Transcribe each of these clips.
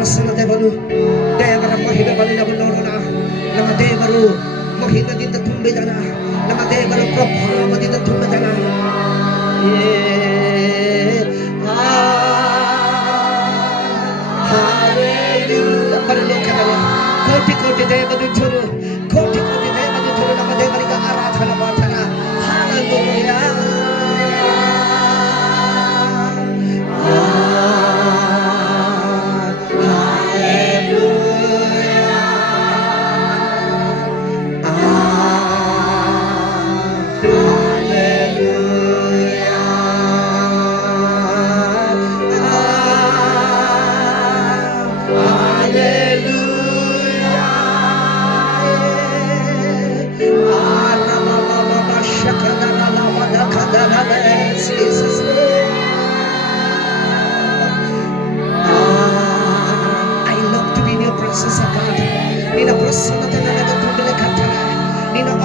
ಪ್ರಸನ್ನತೆಗಳು ದೇವರ ಮಹಿಮೆಗಳು ನಾವು ನೋಡೋಣ. ನಮ್ಮ ದೇವರು ಮಹಿಮೆಯಿಂದ ತುಂಬಿದನ, ನಮ್ಮ ದೇವರು ಪ್ರಭಾವದಿಂದ ತುಂಬಿದನ. ಪರಲೋಕದಲ್ಲಿ ಕೋಟಿ ಕೋಟಿ ದೇವದೂತರು, ಕೋಟಿ ಕೋಟಿ ದೇವದೂತರು ನಮ್ಮ ದೇವರಿಗೆ ಆರಾಧನೆ ಮಾಡ್ತಾರ. ಹಲ್ಲೆಲೂಯಾ.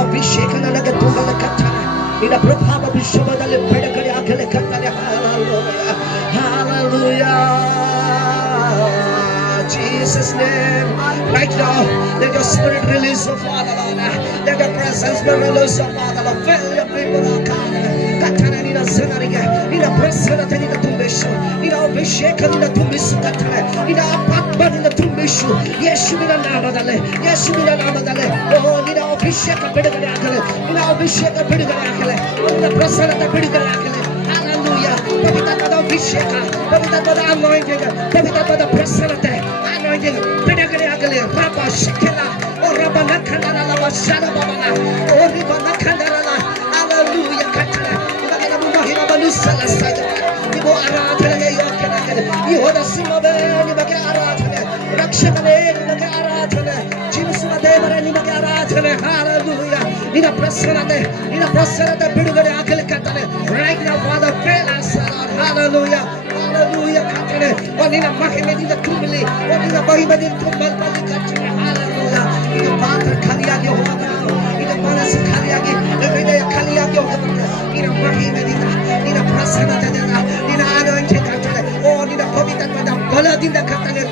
ಅಭಿಷೇಕ ನನಗೆ ತುಂಬಲು ಕರ್ತನೆ. ನಿನ್ನ ಪ್ರಭಾವ ವಿಶ್ವದಲ್ಲಿ ಬೆಳಕಡೆ ಆಗಲಿ ಕರ್ತನೆ. Hallelujah. Jesus' name. Right now, let your spirit release, oh Father Lord. Let your presence be released, oh Father Lord. Fill your people, oh God. ಕರ್ತನೆ ನಿನ್ನ ಜನರಿಗೆ ನಿನ್ನ ಪ್ರಸನ್ನತೆ ನಿನ್ನ ತುಂಬಿಸು, ನಿನ್ನ ಅಭಿಷೇಕದಿಂದ ತುಂಬಿಸು ಕರ್ತನೆ. ನಿನ್ನ ಆತ್ಮದಿಂದ ತುಂಬಿಸು ಯೇಸುವಿನ ನಾಮದಲ್ಲಿ, ಯೇಸುವಿನ ನಾಮದಲ್ಲಿ. ಓ ನಿನ್ನ ಅಭಿಷೇಕ ಬಿಡುಗಡೆ ಆಗಲಿ, ನಿನ್ನ ಅಭಿಷೇಕ ಬಿಡುಗಡೆ ಆಗಲಿ, ನಿನ್ನ ಪ್ರಸನ್ನತೆ ಬಿಡುಗಡೆ ಆಗಲಿ. Hallelujah. ಪವಿತ್ರವಾದ ಅಭಿಷೇಕ, ಪವಿತ್ರವಾದ ಅನಾಯಿಂಟಿಂಗ್, ಪವಿತ್ರವಾದ ಪ್ರಸನ್ನತೆ ಅನಾಯಿಂಟಿಂಗ್ ಬಿಡುಗಡೆ ಆಗಲಿ. ರಬ ಶಿಖಲ ಓ ರಬ ನಖಂಡರಲ ಶರಬಬಲ ಓ ರಿಬ ನಖಂಡರಲ. Hallelujah. ಕರ್ತನೆ ನಿಮಗೆ ನಮ್ಮ ಮಹಿಮೆಯನ್ನು ಸಲ್ಲಿಸ್ತಾ ಇದ್ದೇವೆ. ನೀವು ಆರಾಧನೆಗೆ ಯೋಗ್ಯನಾಗಲಿ. ಯೆಹೋವನ ಸಿಂಹವೇ ನಿಮಗೆ ಆರಾಧನೆ, ರಕ್ಷಕನೇ ನಿಮಗೆ ಆರಾಧನೆ, ಜೀವಿಸುವ ದೇವರೇ ನಿಮಗೆ ಆರಾಧನೆ. Hallelujah. ನಿನ್ನ ಪ್ರಸನ್ನತೆ, ನಿನ್ನ ಪ್ರಸನ್ನತೆ ಬಿಡುಗಡೆ ಆಗಲಿ ಕರ್ತನೆ. Right now, Father, fill us, Lord. Hallelujah. Hallelujah. ಕರ್ತನೆ ಓ ನಿನ್ನ ಮಹಿಮೆಯಿಂದ ತುಂಬಲಿ, ಓ ನಿನ್ನ ಮಹಿಮೆಯಿಂದ ತುಂಬಲ್ಪಡಲಿ ಕರ್ತನೆ. Hallelujah. ನಿನ್ನ ಪಾತ್ರ ಖಾಲಿಯಾಗಿ ಹೋಗಬಾರದು, ನಿನ್ನ ಮನಸ್ಸು ಖಾಲಿಯಾಗಿ, ಹೃದಯ ಖಾಲಿಯಾಗಿ ಹೋಗಬಾರದು. ನಿನ್ನ ಮಹಿಮೆಯಿಂದ, ನಿನ್ನ ಪ್ರಸನ್ನತೆಯಿಂದ, ನಿನ್ನ ಅನಾಯಿಂಟಿಂಗ್ ಕರ್ತನೆ, ಓ ನಿನ್ನ ಪವಿತ್ರವಾದ ಬಲದಿಂದ ಕರ್ತನೆ